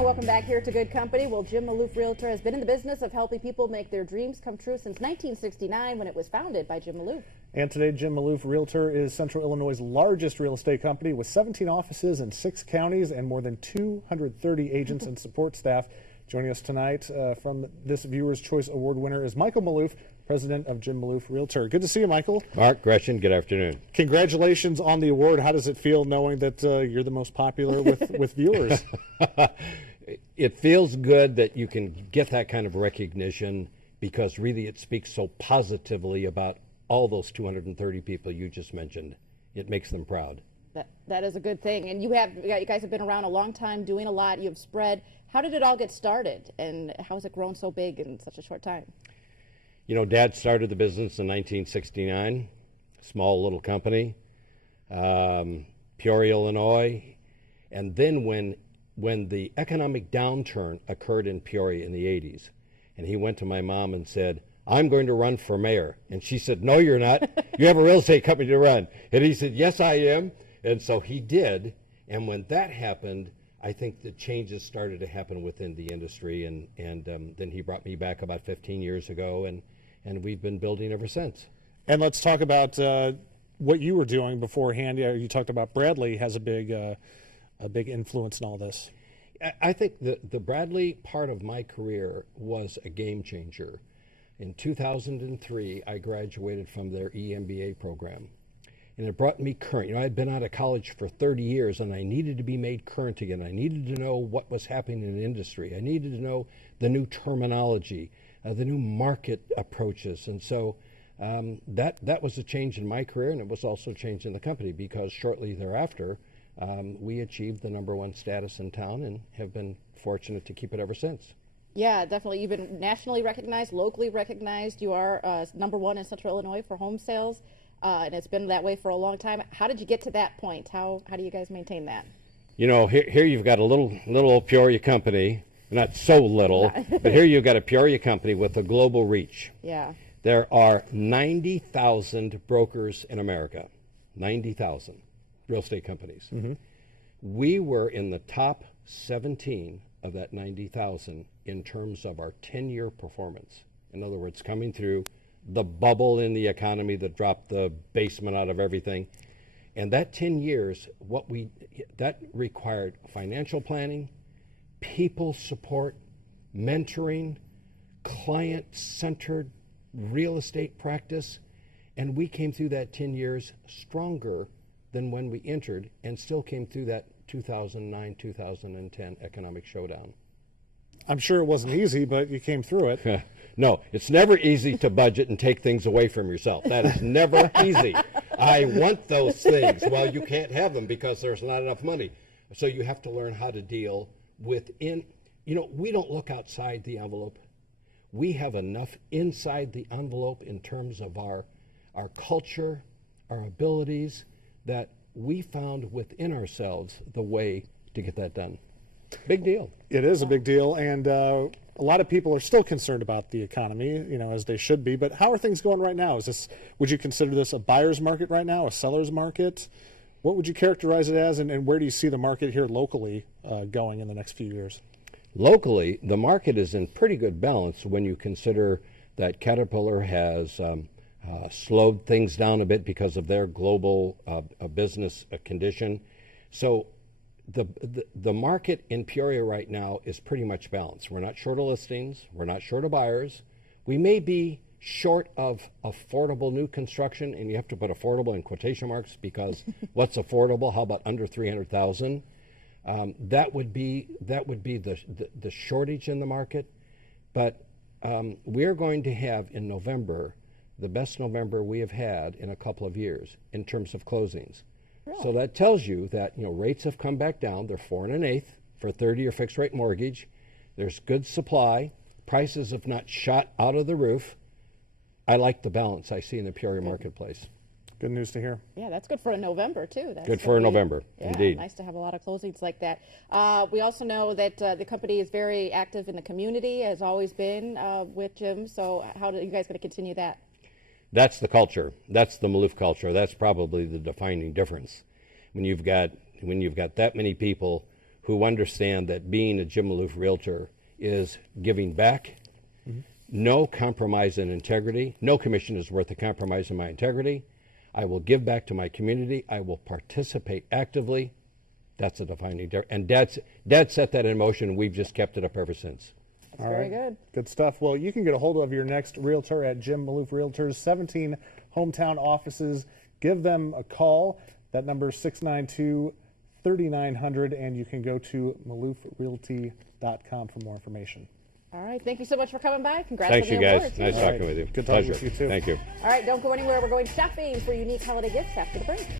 Welcome back here to Good Company. Well, Jim Maloof Realtor has been in the business of helping people make their dreams come true since 1969 when it was founded by Jim Maloof. And today, Jim Maloof Realtor is Central Illinois' largest real estate company with 17 offices in 6 counties and more than 230 agents and support staff. Joining us tonight from this Viewer's Choice Award winner is Michael Maloof, president of Jim Maloof Realtor. Good to see you, Michael. Mark, Gretchen, good afternoon. Congratulations on the award. How does it feel knowing that you're the most popular with viewers? It feels good that you can get that kind of recognition because really it speaks so positively about all those 230 people you just mentioned. It makes them proud. That is a good thing. And you guys have been around a long time, doing a lot. You have spread. How did it all get started, and how has it grown so big in such a short time? You know, Dad started the business in 1969, small little company, Peoria, Illinois. And then when the economic downturn occurred in Peoria in the 80s, and he went to my mom and said, "I'm going to run for mayor." And she said, "No, you're not. You have a real estate company to run." And he said, "Yes, I am." And so he did. And when that happened, I think the changes started to happen within the industry. And then he brought me back about 15 years ago, and we've been building ever since. And let's talk about what you were doing beforehand. You talked about Bradley has a big influence in all this. I think the Bradley part of my career was a game changer. In 2003, I graduated from their EMBA program, and it brought me current. You know, I'd been out of college for 30 years, and I needed to be made current again. I needed to know what was happening in the industry. I needed to know the new terminology, the new market approaches, and so that was a change in my career, and it was also a change in the company because shortly thereafter, we achieved the #1 status in town and have been fortunate to keep it ever since. Yeah, definitely. You've been nationally recognized, locally recognized. You are #1 in Central Illinois for home sales, and it's been that way for a long time. How did you get to that point? How do you guys maintain that? You know, here you've got a little Peoria company, not so little, but here you've got a Peoria company with a global reach. Yeah. There are 90,000 brokers in America, 90,000 real estate companies. Mm-hmm. We were in the top 17 of that 90,000 in terms of our 10-year performance. In other words, coming through the bubble in the economy that dropped the basement out of everything. And that 10 years, that required financial planning, people support, mentoring, client-centered real estate practice. And we came through that 10 years stronger than when we entered, and still came through that 2009-2010 economic showdown. I'm sure it wasn't easy, but you came through it. No, it's never easy to budget and take things away from yourself. That is never easy. I want those things. Well, you can't have them because there's not enough money. So you have to learn how to deal within. You know, we don't look outside the envelope. We have enough inside the envelope in terms of our culture, our abilities, that we found within ourselves the way to get that done. Big deal. It is a big deal, and a lot of people are still concerned about the economy, you know, as they should be. But how are things going right now? Would you consider this a buyer's market right now, a seller's market? What would you characterize it as, and where do you see the market here locally going in the next few years? Locally, the market is in pretty good balance when you consider that Caterpillar has slowed things down a bit because of their global business condition. So the market in Peoria right now is pretty much balanced. We're not short of listings. We're not short of buyers. We may be short of affordable new construction, and you have to put affordable in quotation marks because what's affordable? How about under 300,000? That would be the shortage in the market. But we're going to have in November the best November we have had in a couple of years in terms of closings. Really? So that tells you that, you know, rates have come back down. They're 4 1/8 for a 30-year fixed rate mortgage. There's good supply. Prices have not shot out of the roof. I like the balance I see in the Peoria marketplace. Good news to hear. Yeah, that's good for a November, too. That's good for a November, yeah, indeed. Nice to have a lot of closings like that. We also know that the company is very active in the community, has always been with Jim. So how are you guys going to continue that? That's the culture. That's the Maloof culture. That's probably the defining difference. When you've got that many people who understand that being a Jim Maloof Realtor is giving back. No compromise in integrity. No commission is worth a compromise in my integrity. I will give back to my community. I will participate actively. That's a defining difference. And Dad set that in motion, and we've just kept it up ever since. That's very good. Good stuff. Well, you can get a hold of your next realtor at Jim Maloof Realtors, 17 hometown offices. Give them a call. That number is 692-3900, and you can go to maloofrealty.com for more information. All right. Thank you so much for coming by. Congrats Thanks, on you the guys. awards. Nice All talking right. with you. Good talking Pleasure. with you, too. Thank you. All right. Don't go anywhere. We're going shopping for unique holiday gifts after the break.